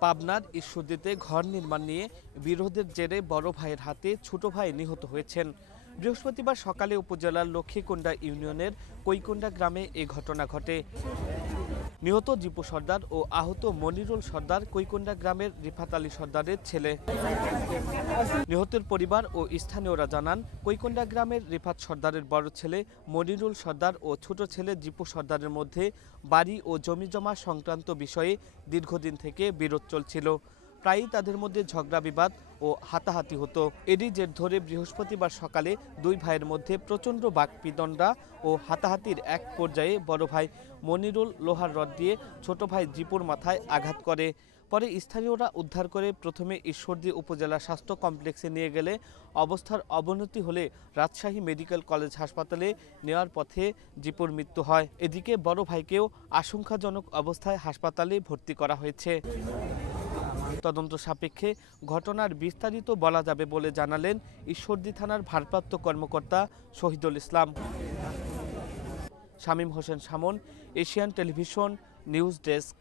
পাবনার ঈশ্বরদীতে ঘর নির্মাণ নিয়ে বিরোধের জেরে বড় ভাইয়ের হাতে ছোট ভাই নিহত হয়েছেন। বৃহস্পতিবার সকালে উপজেলার লক্ষ্মীকুণ্ডা ইউনিয়নের কৈকুণ্ডা গ্রামে এ ঘটনা ঘটে। নিহত দীপু সর্দার ও আহত মনিরুল সর্দার কৈকুণ্ডা গ্রামের রিফাত আলী সর্দারের ছেলে। নিহতের পরিবার ও স্থানীয়রা জানান, কৈকুণ্ডা গ্রামের রিফাত সর্দারের বড় ছেলে মনিরুল সর্দার ও ছোট ছেলে দীপু সর্দারের মধ্যে বাড়ি ও জমিজমা সংক্রান্ত বিষয়ে দীর্ঘদিন থেকে বিরোধ চলছিল। প্রায়ই তাদের মধ্যে ঝগড়া বিবাদ ও হাতাহাতি হতো। এরই জের ধরে বৃহস্পতিবার সকালে দুই ভাইয়ের মধ্যে প্রচণ্ড বাকবিতণ্ডা ও হাতাহাতির এক পর্যায়ে বড় ভাই মনিরুল লোহার রড দিয়ে ছোট ভাই দীপুর মাথায় আঘাত করে। পরে স্থানীয়রা উদ্ধার করে প্রথমে ঈশ্বরদী উপজেলা স্বাস্থ্য কমপ্লেক্সে নিয়ে গেলে অবস্থার অবনতি হলে রাজশাহী মেডিকেল কলেজ হাসপাতালে নেওয়ার পথে দীপুর মৃত্যু হয়। এদিকে বড় ভাইকেও আশঙ্কাজনক অবস্থায় হাসপাতালে ভর্তি করা হয়েছে। তদন্ত সাপেক্ষে ঘটনার বিস্তারিত বলা যাবে বলে জানালেন ঈশ্বরদী থানার ভারপ্রাপ্ত কর্মকর্তা Shahidul Islam. Shamim Hossain Shamon, Asian television news desk.